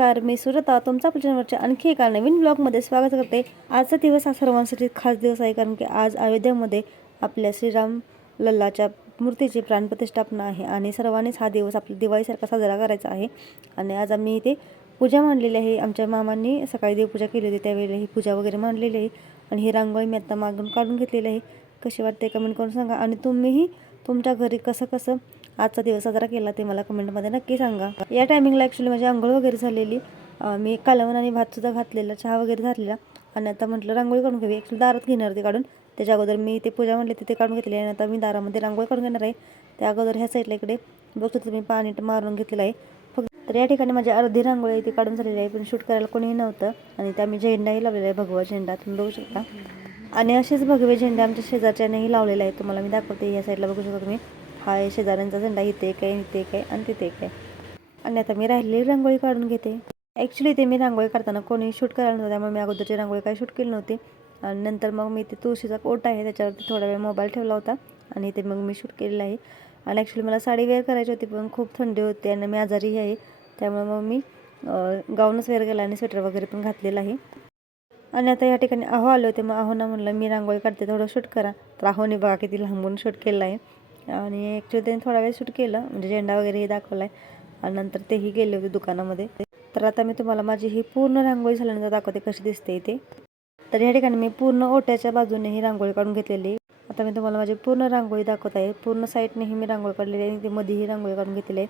नमस्कार मी सुरता तुमचा आपल्या आणखी एका नवीन ब्लॉगमध्ये स्वागत करते. आजचा दिवस हा सर्वांसाठी खास दिवस आहे कारण की आज अयोध्येमध्ये आपल्या श्रीराम लल्लाच्या मूर्तीची प्राणप्रतिष्ठापना आहे आणि सर्वांनीच हा दिवस आपल्या दिवाळीसारखा साजरा करायचा आहे. आणि आज आम्ही इथे पूजा मांडलेली आहे. आमच्या मामांनी सकाळी देवपूजा केली होती त्यावेळेला ही पूजा वगैरे मांडलेली आहे. आणि ही रांगोळी मी आत्ता मागून काढून घेतलेली आहे. कशी वाटते कमेंट करून सांगा. आणि तुम्हीही तुमच्या घरी कसं कसं आजचा दिवस साजरा केला ते मला कमेंटमध्ये नक्की सांगा. या टायमिंगला ॲक्च्युली माझी आंघोळ वगैरे झालेली. मी कालवण आणि भातसुद्धा घातलेला चहा वगैरे घातलेला आणि आता म्हटलं रांगोळी काढून घ्यावी ॲक्च्युली दारात घेणार ते काढून. त्याच्या अगोदर मी ते पूजा म्हटले तिथे काढून घेतली आणि आता मी दारामध्ये रांगोळी काढून घेणार आहे. त्या अगोदर ह्या साईडला इकडे बघतो तुम्ही पाणी मारून घेतलेलं आहे. फक्त तर या ठिकाणी माझी अर्धी रांगोळी आहे ती काढून झालेली आहे पण शूट करायला कोणीही नव्हतं. आणि त्या मी झेंडाही लावलेला आहे भगवा झेंडा तुम्ही बघू शकता. आणि असेच भगवे झेंडे आमच्या शेजारच्यानेही लावलेले आहेत. तुम्हाला मी दाखवते या साईडला बघू शकता तुम्ही. हा शेजाऱ्यांचा झेंडा इथे एक आहे इथे एक आहे आणि तिथे एक आहे. आणि आता मी राहिलेली रांगोळी काढून घेते. ॲक्च्युली ते मी रांगोळी काढताना कोणी शूट करायला नव्हतं त्यामुळे मी अगोदरची रांगोळी काही शूट केली नव्हती. आणि नंतर मग मी ते तुळशीचा कोट आहे त्याच्यावरती थोडा वेळ मोबाईल ठेवला होता आणि ते मग मी शूट केलेलं आहे. आणि ॲक्च्युली मला साडी वेअर करायची होती पण खूप थंडी होती आणि मी आजारी आहे. त्यामुळे मग मी गाऊनच वेअर केला आणि स्वेटर वगैरे पण घातलेलं आहे. आणि आता या ठिकाणी अहो आले होते मग अहोना म्हणलं मी रांगोळी काढते थोडं शूट करा. तर अहोने बघा किती लांबून शूट केलं आहे. आणि ॲक्च्युली त्यांनी थोडा वेळ शूट केलं. म्हणजे झेंडा वगैरे दाखवला आहे आणि नंतर तेही गेले होते दुकानामध्ये. तर आता मी तुम्हाला माझी ही पूर्ण रांगोळी झाल्यानंतर दाखवते कशी दिसते ते तर या ठिकाणी मी पूर्ण ओट्याच्या बाजूने ही रांगोळी काढून घेतलेली. आता मी तुम्हाला माझी पूर्ण रांगोळी दाखवत आहे पूर्ण साईडनेही मी रांगोळी काढलेली आहे. आणि ते मध्येही रांगोळी काढून घेतलेली आहे.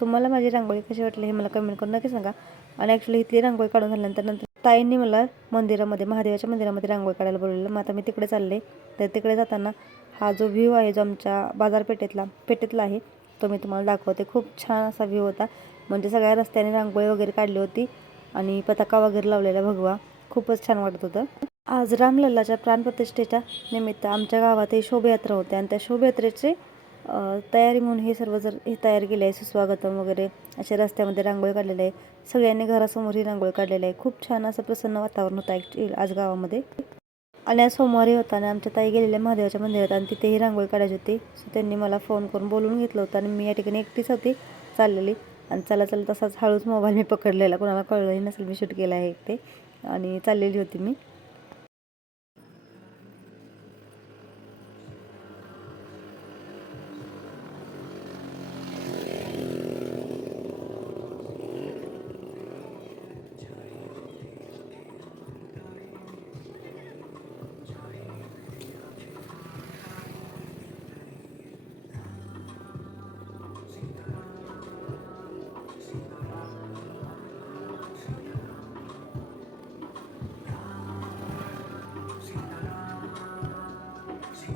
तुम्हाला माझी रांगोळी कशी वाटली हे मला कमेंट करून नक्की सांगा. आणि ॲक्च्युली इथली रांगोळी काढून झाल्यानंतर नंतर ताईंनी मला मंदिरामध्ये महादेवाच्या मंदिरामध्ये रांगोळी काढायला बोलवलं मग आता मी तिकडे चालले. तर तिकडे जाताना हा जो व्ह्यू आहे जो आमच्या बाजारपेठेतला पेठेतला आहे तो मी तुम्हाला दाखवते. खूप छान असा व्ह्यू होता. म्हणजे सगळ्या रस्त्याने रांगोळी वगैरे काढली होती आणि पताका वगैरे लावलेला भगवा. खूपच छान वाटत होतं. आज रामलल्लाच्या प्राणप्रतिष्ठेच्या निमित्त आमच्या गावातही शोभयात्रा शोभायात्रा होते आणि त्या शोभायात्रेचे तयारी म्हणून हे सर्व जर हे तयार केले आहे सुस्वागतम वगैरे अशा रस्त्यामध्ये रांगोळी काढलेलं आहे. सगळ्यांनी घरासमोर ही रांगोळी काढलेली आहे. खूप छान असं प्रसन्न वातावरण होतं ॲक्च्युली आज गावामध्ये. आणि आज सोमवारी होता आणि आमच्या ताई गेलेल्या महादेवाच्या मंदिरात आणि तिथेही रांगोळी काढायची होती. सो त्यांनी मला फोन करून बोलवून घेतलं होतं आणि मी या ठिकाणी एकटीच होती चाललेली. आणि चला चला तसाच हळूच मोबाईल मी पकडलेला. कोणाला कळलंही नसेल मी शूट केला आहे एक ते आणि चाललेली होती मी.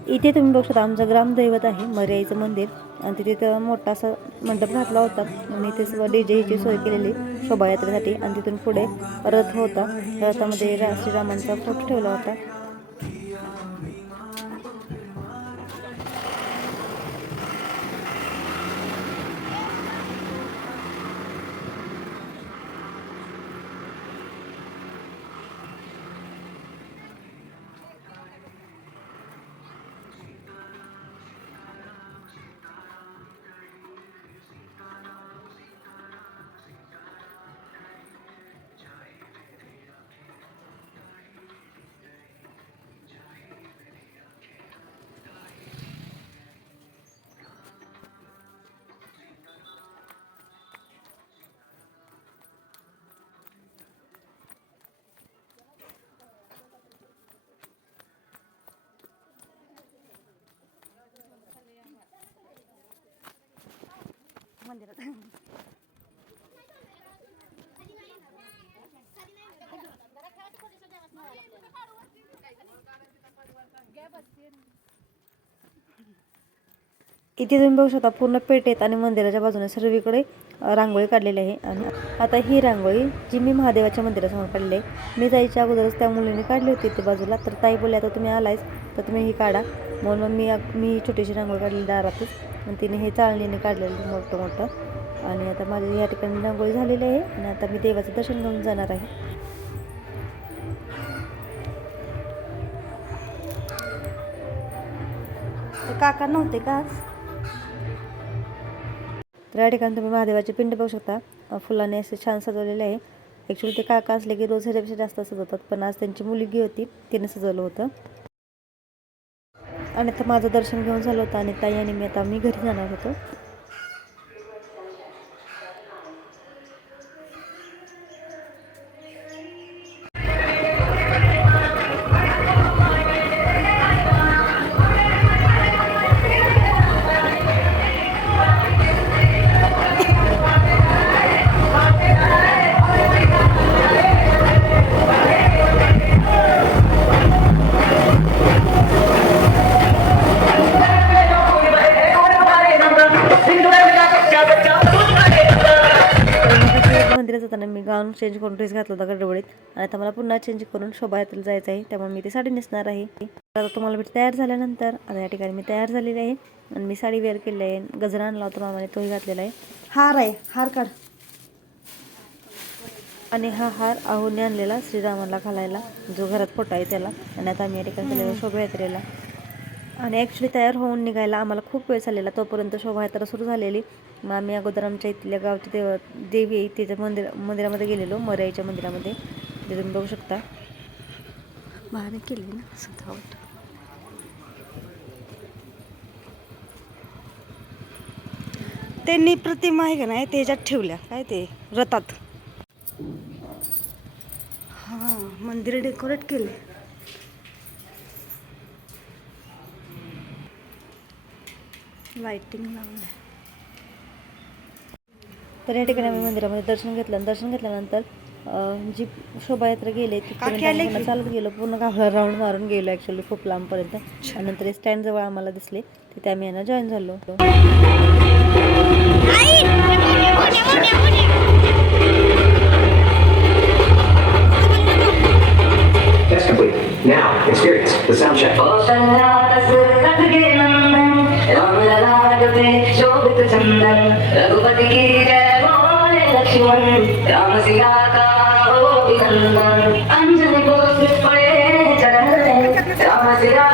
इथे तुम्ही बघू शकता आमचं ग्रामदैवत आहे मर्याईचं मंदिर. आणि तिथे तर मोठा असा मंडप घातला होता. आणि इथे सर्व डी जेची सोय केलेली शोभायात्रेसाठी. आणि तिथून पुढे रथ होता. रथामध्ये श्रीरामांचा फोटो ठेवला होता. मंदिरात. इथे तुम्ही बघू शकता पूर्ण पेटेत आणि मंदिराच्या बाजूने सर्वीकडे रांगोळी काढलेली आहे. आणि आता ही रांगोळी जी मी महादेवाच्या मंदिरासमोर काढली आहे मी जायच्या अगोदरच त्या मुलीने काढली होती ते बाजूला. तर ताई बोलले आता तुम्ही आलायच तर तुम्ही ही काढा. म्हणून मग मी मी छोटीशी रांगोळी काढली दारातच. आणि तिने हे चाळणीने काढलेलं मोठं मोठं. आणि आता माझी या ठिकाणी रांगोळी झालेली आहे आणि आता मी देवाचं दर्शन घेऊन जाणार आहे. काका नव्हते का आज? तर या ठिकाणी तुम्ही महादेवाचे पिंड बघू शकता. फुलाने असे छान सजवलेले आहे. ॲक्च्युली ते काका असले की रोज ह्याच्यापेक्षा जास्त सजवतात. पण आज त्यांची मुलगी होती तिने सजवलं होतं. आणि तर माझं दर्शन घेऊन झालं होतं आणि ताई आणि मी आता मी घरी जाणार होतो. चेंज करून ड्रेस घातला होता गडबडीत. आणि आता मला पुन्हा चेंज करून शोभायात्रेला जायचं आहे. त्यामुळे मी ती साडी नेसणार आहे. आता तुम्हाला भेट तयार झाल्यानंतर आता या ठिकाणी मी तयार झालेली आहे. आणि मी साडी वेअर केली आहे. गजरा आणला होता मामाने तोही घातलेला आहे. हार आहे. हार काढ. आणि हा हार आहोने आणलेला श्रीरामाला घालायला. जो घरात फोटो आहे त्याला. आणि आता आम्ही या ठिकाणी शोभायात्रेला आणि ॲक्च्युली तयार होऊन निघायला आम्हाला खूप वेळ झालेला तोपर्यंत शोभायात्रा सुरू झालेली. मग आम्ही अगोदर आमच्या इथल्या गावची देव देवी आहे तिच्या मंदिर मंदिरामध्ये गेलेलो मराईच्या मंदिरामध्ये. जे तुम्ही बघू शकता. बाहेर केली ना सजावट त्यांनी प्रतिमा आहे का नाही त्याच्यात ठेवल्या. काय ते? रथात. हां मंदिर डेकोरेट केले लाइटिंग लावलंय. तर या ठिकाणी आम्ही मंदिरामध्ये दर्शन घेतलं. आणि दर्शन घेतल्यानंतर जी शोभायात्रा गेली तिथपर्यंत? चालत गेलो. पूर्ण गावाला राऊंड मारून गेलो ॲक्च्युली खूप लांबपर्यंत. नंतर स्टँड जवळ आम्हाला दिसले. तिथे आम्ही यांना जॉईन झालो. Now, experience. The sound check. Raghupati की जय बोले लक्ष्मण राम सिया का हो अभिनंदन अंजलि पुष्प पड़े चरण राम सिया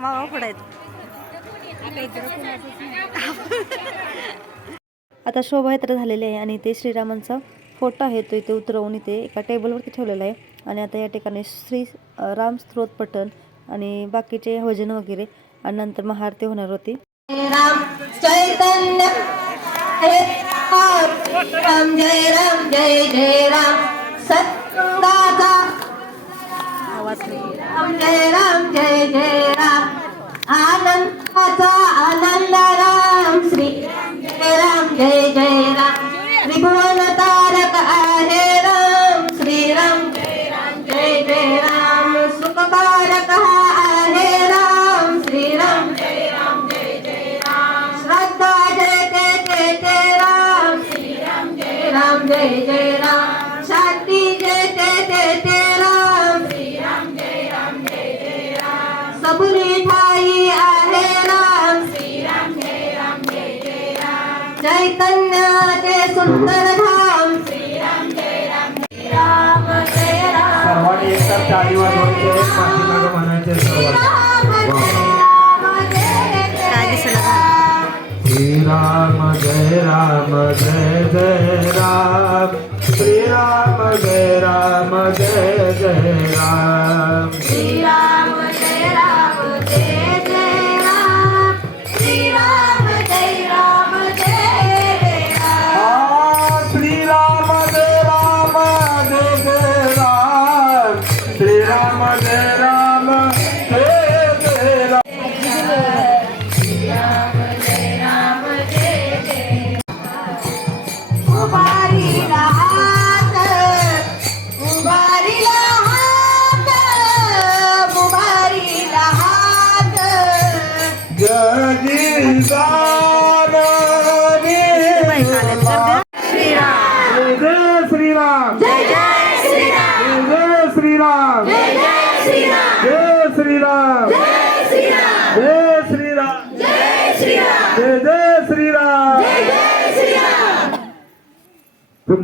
मामा पुढे आहेत. आता शोभायात्रा झालेली आहे आणि इथे श्रीरामांचा फोटो आहे. तो इथे उतरवून इथे एका टेबलवरती ठेवलेला आहे. आणि आता या ठिकाणी श्री राम स्तोत्र पठण आणि बाकीचे भजन वगैरे आणि नंतर महाआरती होणार होती. राम चैतन्य राम जय राम जय जय राम. सत्संगाचा. राम. सुंदर धाम श्रीराम जय राम जय राम जय राम सर्वांनी एकदा टाळी वाजवायचे पाठीमागं म्हणायचे सर्वांनी काय दिसलं श्रीराम जय राम जय जय राम. श्रीराम जय राम जय जय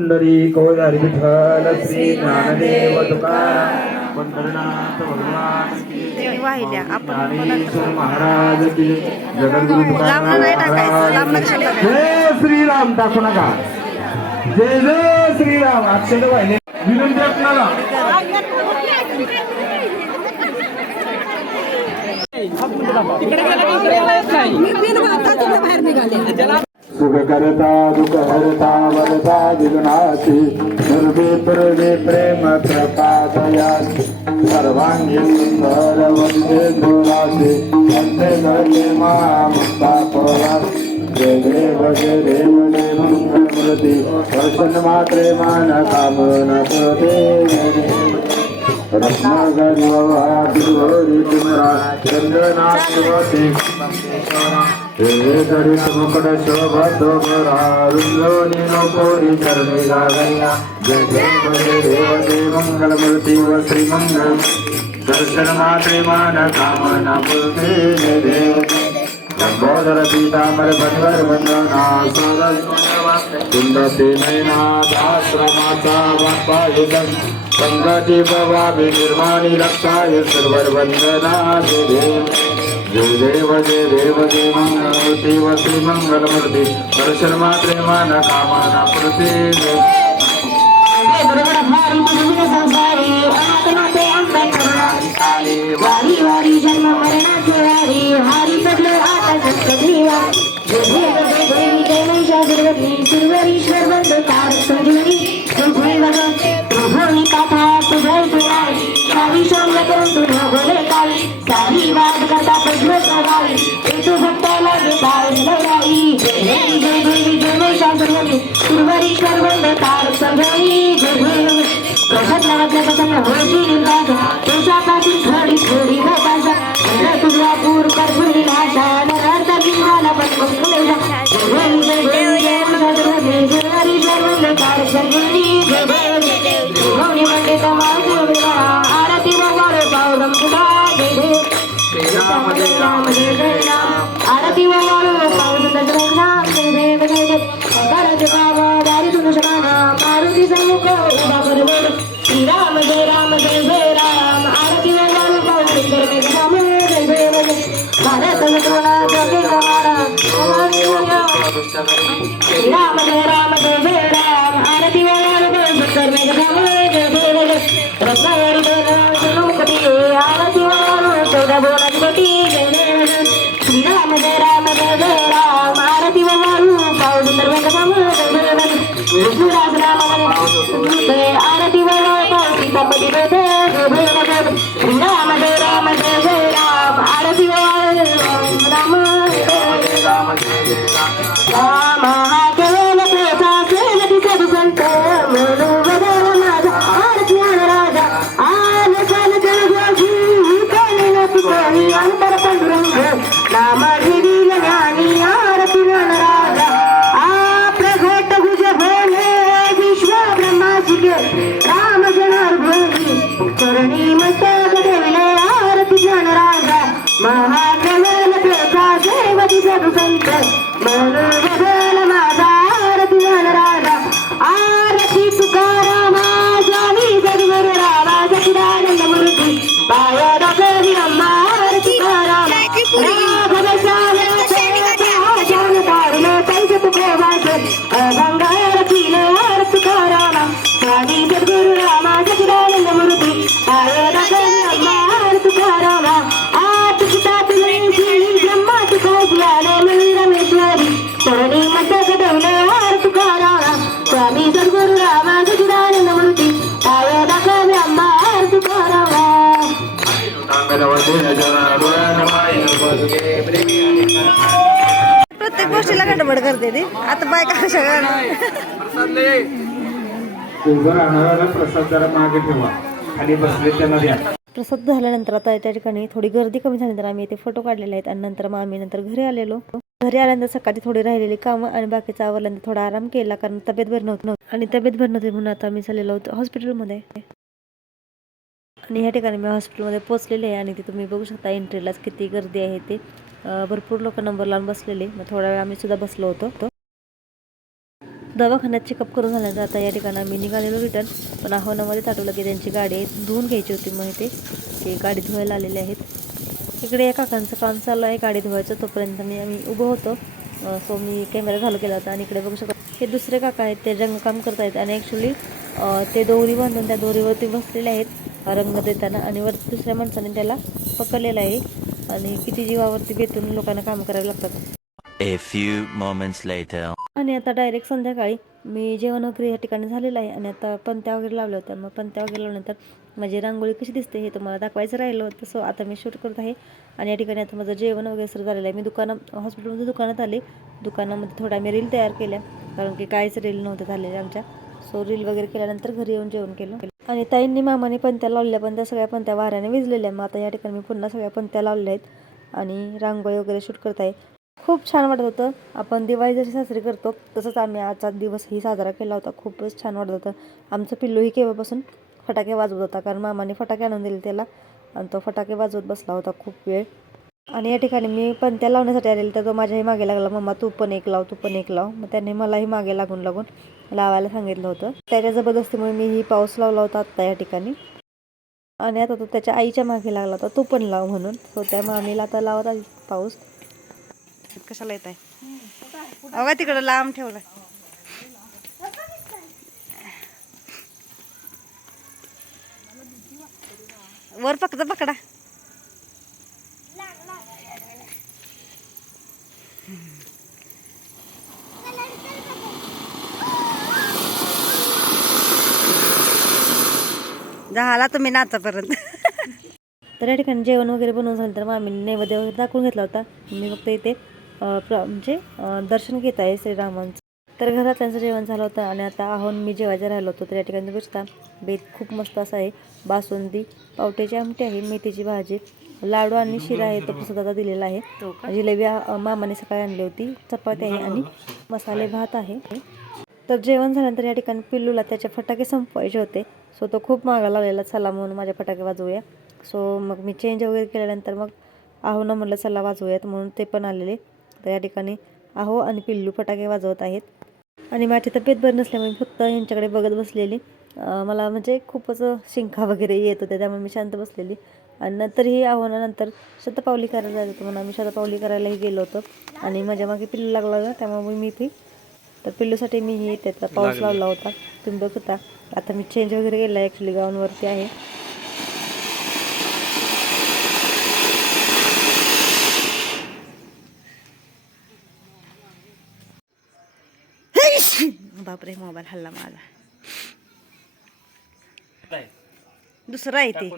पुंडरी कोदारी विठ्ठल श्री ज्ञानदेव तुकाराम पंढरनाथ भगवान ज्ञानेश्वर महाराज की जगद्गुरु? जय. श्रीराम टाकू नका. जय जय श्रीराम अक्षर वाहिले. विनंती आपणाला सुख करता दुख हरता वरता विघ्नासी दुर्गे पूर्वे प्रेम प्रपादया सर्वांगी सुंदर वंदे धुरासी वंदे घटे मा मुक्ता जय देव जय देव जय मंगलमूर्ती. दर्शन मात्रे मान कामना प्रदे रत्नागरी किमरा चंद्रनाथवते हे गणित मुकुट शोभतो बरा रुंजोनी नोकोरी चरणी लागया जय देव जय देव जय मंगलमूर्ती व दर्शन मान कामना पुरते जय देव लंबोदर पीतांबर बनवर वंदना सरल कुंडते नयनादाश्रमाचा वापायुधन संगती भवामी निर्माणी रक्षाय सर्वर वंदना जय देव जय देव जय देव जय मंगलमूर्ती व श्री मंगलमूर्ती दर्शन मात्रे मान कामना प्रती वारी वारी जन्म मरणाचे वारी हारी पडलो आता सत्सदेवा देवी जय महिषासुरवती सुरवरीश्वर बंद तारक संजीवनी तुझे वगन प्रभोनी काथा तुझे तुराई सारी शोभला करून तुझ्या बोले काळी सारी वाद महिषासुरवती करवंद बंद सगळी संजीवनी जय देव प्रसन्न होशील राजा तुझ्यापासून थोडी थोडी 么地 गडबड करते ती. आता करणार? उभं राहणाऱ्याला प्रसाद जरा मागे ठेवा. खाली बसले त्यांना द्या. प्रसाद झाल्यानंतर आता त्या ठिकाणी थोडी गर्दी कमी झाल्यानंतर आम्ही इथे फोटो काढलेले आहेत आणि नंतर मग आम्ही नंतर घरी आलेलो. घरी आल्यानंतर सकाळी थोडी राहिलेली कामं आणि बाकीचं आवरल्यानंतर थोडा आराम केला कारण तब्येत बरी नव्हती. आणि तब्येत बरी नव्हती म्हणून आता आम्ही चाललेलो होतो हॉस्पिटलमध्ये. आणि ह्या ठिकाणी मी हॉस्पिटलमध्ये पोहोचलेले आहे आणि ते तुम्ही बघू शकता एंट्रीलाच किती गर्दी आहे ते. भरपूर लोक नंबर लावून बसलेले. मग थोडा वेळ आम्ही सुद्धा बसलो होतो. तो दवाखान्यात चेकअप करून झाल्यानंतर आता या ठिकाणी आम्ही निघालेलो रिटर्न पण आव्हानामध्ये आठवलं की त्यांची गाडी धुवून घ्यायची होती मग ते ते गाडी धुवायला आलेले आहेत. इकडे या काकांचं काम चालू आहे. गाडी धुवायचं तोपर्यंत मी आम्ही उभं होतो. सो मी कॅमेरा घालू केला होता आणि इकडे बघू शकतो. हे दुसरे काका आहेत. ते रंगकाम करत आहेत आणि ॲक्च्युली ते दोरी बांधून त्या दोरीवरती बसलेले आहेत. रंग देताना आणि वर दुसऱ्या माणसाने त्याला पकडलेलं आहे. आणि किती जीवावरती बेतून लोकांना काम करायला लागतात. A few moments later. आणि आता डायरेक्ट संध्याकाळी मी जेवण वगैरे या ठिकाणी झालेलं आहे. आणि आता पंत्या वगैरे लावल्या होत्या. मग पंत्या वगैरे लावल्यानंतर माझी रांगोळी कशी दिसते हे तुम्हाला दाखवायचं राहिलं होतं. सो आता मी शूट करत आहे. आणि या ठिकाणी आता माझं जेवण वगैरे सुरू झालेलं आहे. मी दुकानात हॉस्पिटलमध्ये दुकानात आले. दुकानामध्ये थोड्या मी रील तयार केल्या. कारण की काहीच रील नव्हत्या झालेल्या आमच्या. सो रील वगैरे केल्यानंतर घरी येऊन जेवण केलं. आणि ताईंनी मामाने पंत्या लावलेल्या पण त्या सगळ्या पंत्या वाऱ्याने विजलेल्या. मग आता या ठिकाणी मी पुन्हा सगळ्या पंत्या लावलेल्या आहेत आणि रांगोळी वगैरे शूट करत आहे. खूप छान वाटत होतं. आपण दिवाळी जशी साजरी करतो तसंच आम्ही आजचा दिवसही साजरा केला होता. खूपच छान वाटत होतं. आमचं पिल्लूही केव्हापासून फटाके वाजवत होता कारण मामाने फटाके आणून दिले त्याला आणि तो फटाके वाजवत बसला होता खूप वेळ. आणि या ठिकाणी मी पंत्या लावण्यासाठी आलेली तर तो माझ्याही मागे लागला मम्मा तू पण एक लाव तू पण एक लाव. मग त्याने मलाही मागे लागून लागून लावायला सांगितलं होतं. त्याच्या जबरदस्तीमुळे मी ही पाऊस लावला होता आत्ता या ठिकाणी. आणि आता तो त्याच्या आईच्या मागे लागला होता. तू पण लाव म्हणून. सो त्या मामीला आता लावत आहे पाऊस. कशाला येत आहे? अगं तिकडं लांब ठेवलं. वर पकडा पकडा. झाला तुम्ही नाचापर्यंत. तर या ठिकाणी जेवण वगैरे बनवून झाल्यानंतर मामीने नैवेद्य वगैरे दाखवून घेतला होता. मी फक्त इथे म्हणजे दर्शन घेत आहे श्रीरामांचं. तर घरात त्यांचं जेवण झालं होतं आणि आता आहून मी जेवायचं राहिलो होतो. तर या ठिकाणी बसता बेत खूप मस्त असा आहे. बासुंदी पावट्याची आमटी आहे मेथीची भाजी लाडू आणि शिरा आहे तो प्रसाद आता दिलेला आहे. जिलेबी मामाने सकाळी आणली होती. चपाती आहे आणि मसाले भात आहे. तर जेवण झाल्यानंतर या ठिकाणी पिल्लूला त्याचे फटाके संपवायचे होते. सो तो खूप मागा लावलेला चला म्हणून माझे फटाके वाजवूया. सो मग मी चेंज वगैरे केल्यानंतर मग आहो ना म्हटलं चला वाजवूयात म्हणून ते पण आलेले. तर या ठिकाणी आहो आणि पिल्लू फटाके वाजवत आहेत. आणि माझी तब्येत बरी नसल्यामुळे मी फक्त यांच्याकडे बघत बसलेली. मला म्हणजे खूपच शिंका वगैरे येत होत्या त्यामुळे मी शांत बसलेली. आणि नंतरही आव्हानानंतर शतपावली करायला जायचं होतं म्हणून आम्ही शतपावली करायलाही गेलो होतो. आणि माझ्या मागे पिल्लू लागला होता त्यामुळे मी ती तर पिल्लूसाठी मी हे त्याचा पाऊस लावला होता तुम्ही बघता आता मी चेंज वगैरे केला ॲक्च्युली गाऊनवरती आहे. बापरे मोबाईल हल्ला माझा. दुसरा आहे ते.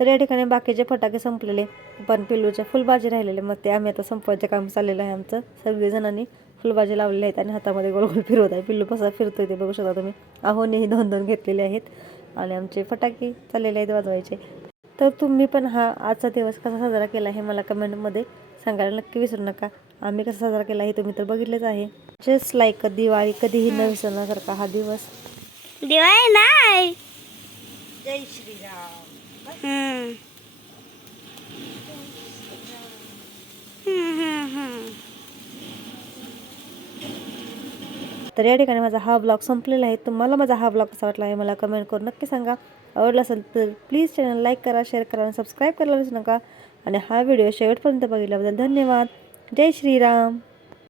तर या ठिकाणी बाकीचे फटाके संपलेले पण पिल्लूच्या फुलबाजी राहिलेले. मग ते आम्ही आता संपवायचे काम चाललेलं आहे आमचं. सगळेजणांनी फुलबाजी लावलेले आहेत आणि हातामध्ये गोल गोल फिरवत आहे. पिल्लू कसा फिरतोय ते बघू शकता तुम्ही. आहोनेही दोन दोन घेतलेले आहेत आणि आमचे फटाके चाललेले आहेत वाजवायचे. तर तुम्ही पण हा आजचा दिवस कसा साजरा केला हे मला कमेंटमध्ये सांगायला नक्की विसरू नका. आम्ही कसा साजरा केला हे तुम्ही तर बघितलेच आहे. जस्ट लाईक दिवाळी कधीही न विसरण्यासारखा हा दिवस. दिवाळी नाही जय श्रीराम. हम्म. तर या ठिकाणी माझा हा ब्लॉग संपलेला आहे. तुम्हाला माझा हा ब्लॉग कसा वाटला आहे मला कमेंट करून नक्की सांगा. आवडला असेल तर प्लीज चॅनल लाईक करा शेअर करा आणि सबस्क्राईब करायला विसरू नका. आणि हा व्हिडिओ शेवटपर्यंत बघितल्याबद्दल धन्यवाद. जय श्रीराम.